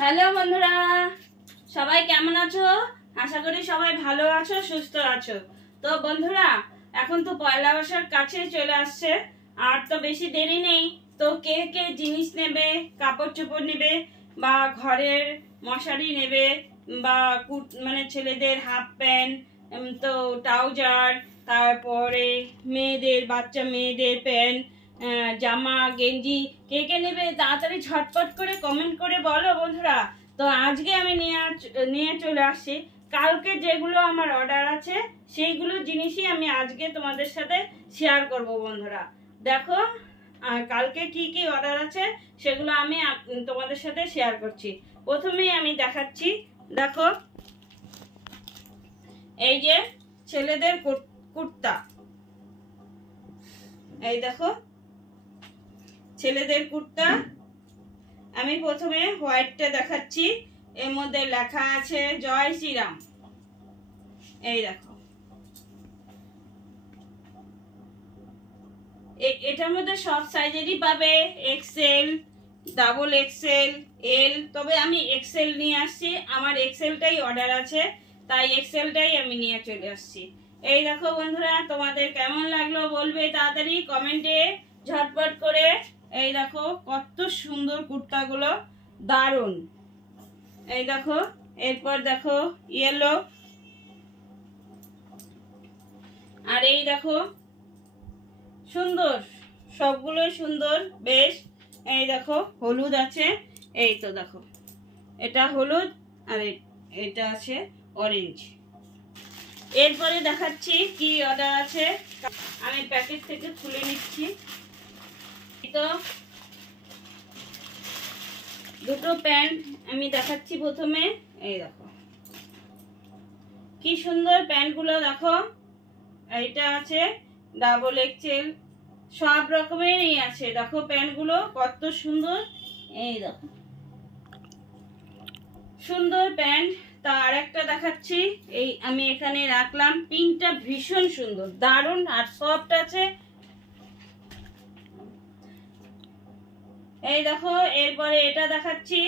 Hello বন্ধুরা, সবাই কেমন আছো? আশা করি সবাই ভালো আছো, সুস্থ আছো। তো বন্ধুরা, এখন তো পয়লা বৈশাখ কাছে চলে আসছে, আর তো বেশি দেরি নেই। তো কে কে জিনিস নেবে, কাপড় চোপড় নেবে, বা ঘরের মশারি নেবে, বা মানে ছেলেদের হাফ প্যান্ট, তো ট্রাউজার, তারপরে মেয়েদের, বাচ্চা মেয়েদের প্যান্ট, জামা গেঞ্জি কে কে নেবে তাড়াতাড়ি ঝটপট করে কমেন্ট করে বলো বন্ধুরা। তো আজকে আমি নিয়ে চলে আসছি। কালকে যেগুলো আমার অর্ডার আছে সেইগুলো জিনিসই আমি আজকে তোমাদের সাথে শেয়ার করব বন্ধুরা। দেখো, কালকে কি কি অর্ডার আছে সেগুলো আমি তোমাদের সাথে শেয়ার করছি। প্রথমেই আমি দেখাচ্ছি, দেখো এই যে ছেলেদের কুর্তা, এই দেখো ছেলেদের কুর্তা। আমি প্রথমে হোয়াইটটা দেখাচ্ছি, এর মধ্যে লেখা আছে জয় শ্রীরাম। এই দেখো, এটার মধ্যে সব সাইজেরই পাবে, এক্সেল, ডাবল এক্সেল, এল। তবে আমি এক্সেল নিয়ে আসছি, আমার এক্সেলটাই অর্ডার আছে, তাই এক্সেলটাই আমি নিয়ে চলে আসছি। এই দেখো বন্ধুরা, তোমাদের কেমন লাগলো বলবে তাড়াতাড়ি কমেন্টে ঝটপট করে। এই দেখো কত সুন্দর কুর্তাগুলো, দারুণ। এই দেখো, এরপর দেখো ইয়েলো, আর এই দেখো সুন্দর, সবগুলোই সুন্দর বেশ। এই দেখো হলুদ আছে, এই তো দেখো এটা হলুদ, আর এটা আছে অরেঞ্জ। এরপরে দেখাচ্ছি কি অর্ডার আছে, আমি প্যাকেট থেকে খুলে নিচ্ছি। তো দুটো প্যান্ট আমি দেখাচ্ছি প্রথমে। এই দেখো কি সুন্দর প্যান্টগুলো, দেখো এইটা আছে ডাবল এক্সেল, সব রকমেরই আছে। দেখো প্যান্টগুলো কত সুন্দর, এই দেখো সুন্দর প্যান্ট। তা আর একটা দেখাচ্ছি, এই আমি এখানে রাখলাম, পিনটা ভীষণ সুন্দর, দারুণ, আর সফট আছে। এই দেখো এরপরে এটা দেখাচ্ছি,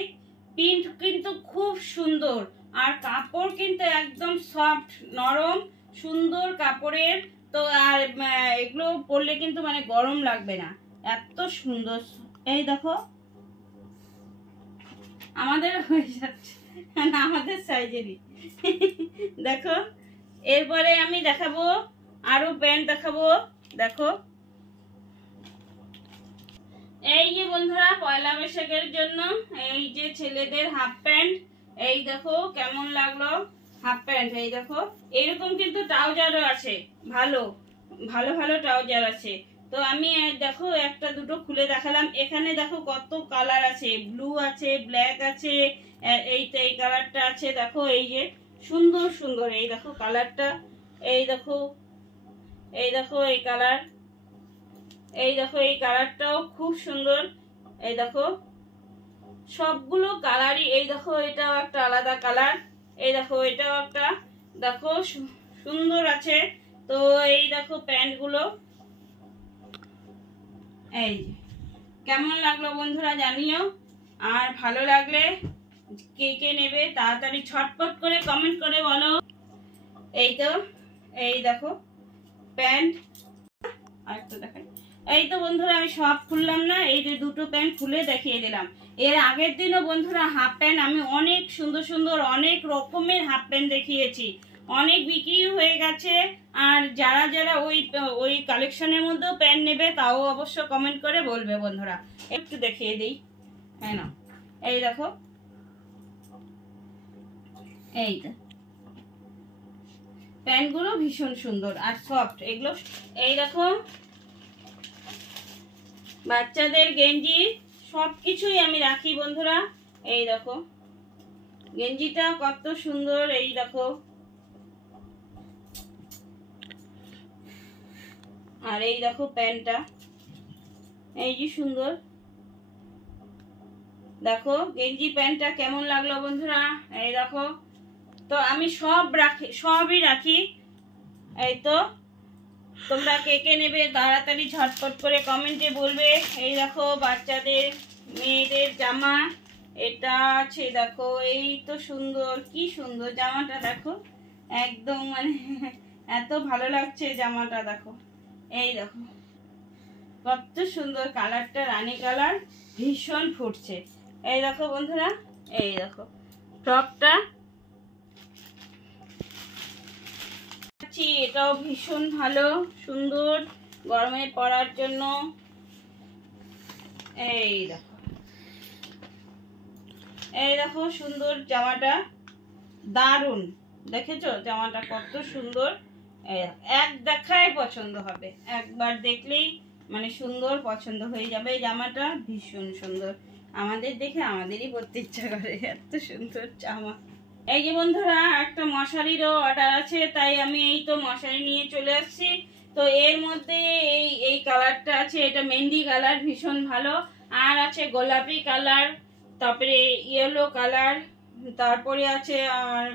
প্রিন্ট কিন্তু খুব সুন্দর, আর কাপড় কিন্তু একদম সফট, নরম, সুন্দর কাপড়ের। তো আর এগুলো পরলে কিন্তু মানে গরম লাগবে না, এত সুন্দর। এই দেখো আমাদের হয়ে যাচ্ছে, আমাদের সাইজেরই। দেখো এরপরে আমি দেখাবো আরো প্যান্ট দেখাবো। দেখো এই যে বন্ধুরা, পয়লা বৈশাখের জন্য এই যে ছেলেদের হাফ প্যান্ট, এই দেখো কেমন লাগলো হাফ প্যান্ট। এই দেখো এরকম কিন্তু ট্রাউজারও আছে, ভালো ভালো ভালো ট্রাউজার আছে। তো আমি দেখো একটা দুটো খুলে দেখালাম। এখানে দেখো কত কালার আছে, ব্লু আছে, ব্ল্যাক আছে, এইটা এই কালারটা আছে। দেখো এই যে সুন্দর সুন্দর, এই দেখো কালারটা, এই দেখো, এই দেখো এই কালার, এই দেখো এই কালারটাও খুব সুন্দর। এই দেখো সবগুলো কালারই, এই দেখো এটাও একটা আলাদা কালার, এই দেখো এটাও একটা, দেখো সুন্দর আছে। তো এই দেখো প্যান্টগুলো, এই কেমন লাগলো বন্ধুরা জানিও, আর ভালো লাগলে কে কে নেবে তাড়াতাড়ি ছটপট করে কমেন্ট করে বলো। এই তো, এই দেখো প্যান্ট, আরেকটা দেখাই। এই তো বন্ধুরা, আমি সব খুললাম না, এই যে দুটো প্যান্ট খুলে দেখিয়ে দিলাম। এর আগের দিনও বন্ধুরা হাফ প্যান্ট আমি অনেক সুন্দর সুন্দর অনেক রকমের হাফ প্যান্ট দেখিয়েছি, অনেক বিক্রি হয়ে গেছে। আর যারা যারা ওই কালেকশনের মধ্যেও প্যান্ট নেবে তাও অবশ্য কমেন্ট করে বলবে বন্ধুরা। একটু দেখিয়ে দিই, হ্যাঁ না, এই দেখো, এই তো প্যান্টগুলো ভীষণ সুন্দর আর সফট এগুলো। এই দেখো বাচ্চাদের গেঞ্জি সব কিছুই আমি রাখি বন্ধুরা। এই দেখো গেঞ্জিটা কত সুন্দর, এই দেখো, আর এই দেখো প্যান্টটা, এই যে সুন্দর। দেখো গেঞ্জি প্যান্টটা কেমন লাগলো বন্ধুরা, এই দেখো। তো আমি সবই রাখি। এই তো তোমরা কে কে নেবে তাড়াতাড়ি ঝটপট করে কমেন্টে বলবে। এই দেখো বাচ্চাদের মেয়েদের জামা, এটা আছে দেখো, এই তো সুন্দর, কি সুন্দর জামাটা দেখো, একদম মানে এত ভালো লাগছে জামাটা দেখো। এই দেখো কত সুন্দর কালারটা, রানী কালার, ভীষণ ফুটছে। এই দেখো বন্ধুরা, এই দেখো টপটা, এটাও ভীষণ ভালো সুন্দর গরমে পরার জন্য। এই দেখো, এই দেখো সুন্দর জামাটা, দারুণ, দেখেছো জামাটা কত সুন্দর। এক দেখায় পছন্দ হবে, একবার দেখলেই মানে সুন্দর পছন্দ হয়ে যাবে। এই জামাটা ভীষণ সুন্দর, আমাদের দেখে আমাদেরই পরতে ইচ্ছা করে, এত সুন্দর জামা। এই যে বন্ধুরা, একটা মশারিরও অর্ডার আছে, তাই আমি এই তো মশারি নিয়ে চলে আসছি। তো এর মধ্যে এই কালারটা আছে, এটা মেহেন্দি কালার, ভীষণ ভালো। আর আছে গোলাপি কালার, তারপরে ইয়েলো কালার, তারপরে আছে আর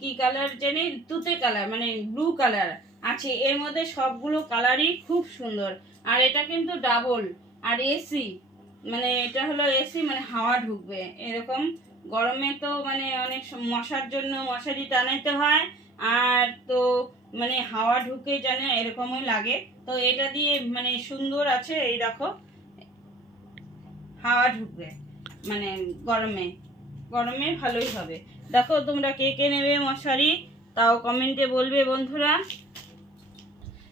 কি কালার জানি, তুতে কালার মানে ব্লু কালার আছে। এর মধ্যে সবগুলো কালারই খুব সুন্দর। আর এটা কিন্তু ডাবল, আর এসি, মানে এটা হলো এসি, মানে হাওয়া ঢুকবে এরকম। গরমে তো মানে অনেক মশার জন্য মশারি টানাইতে হয়, আর তো মানে হাওয়া ঢুকে যেন এরকমই লাগে। তো এটা দিয়ে মানে সুন্দর আছে, এই দেখো হাওয়া ঢুকবে, মানে গরমে গরমে ভালোই হবে। দেখো তোমরা কে কে নেবে মশারি, তাও কমেন্টে বলবে বন্ধুরা।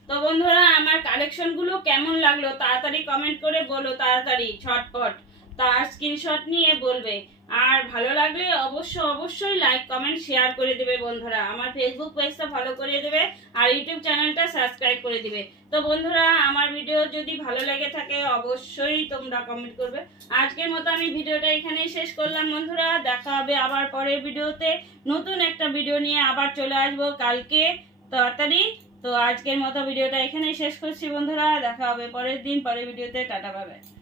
তো বন্ধুরা, আমার কালেকশনগুলো কেমন লাগলো তাড়াতাড়ি কমেন্ট করে বলো, তাড়াতাড়ি ঝটপট, তার স্ক্রিনশট নিয়ে বলবে। আর ভালো লাগলে অবশ্যই লাইক কমেন্ট শেয়ার করে দেবে বন্ধুরা। আমার ফেসবুক পেজটা ফলো করে দেবে, আর ইউটিউব চ্যানেলটা সাবস্ক্রাইব করে দিবে। তো বন্ধুরা, আমার ভিডিও যদি ভালো লেগে থাকে অবশ্যই তোমরা কমেন্ট করবে। আজকের মতো আমি ভিডিওটা এখানেই শেষ করলাম বন্ধুরা, দেখা হবে আবার পরের ভিডিওতে। নতুন একটা ভিডিও নিয়ে আবার চলে আসবো কালকে তাড়াতাড়ি। তো আজকের মতো ভিডিওটা এখানেই শেষ করছি বন্ধুরা, দেখা হবে পরের দিন পরের ভিডিওতে। Tata, bye bye.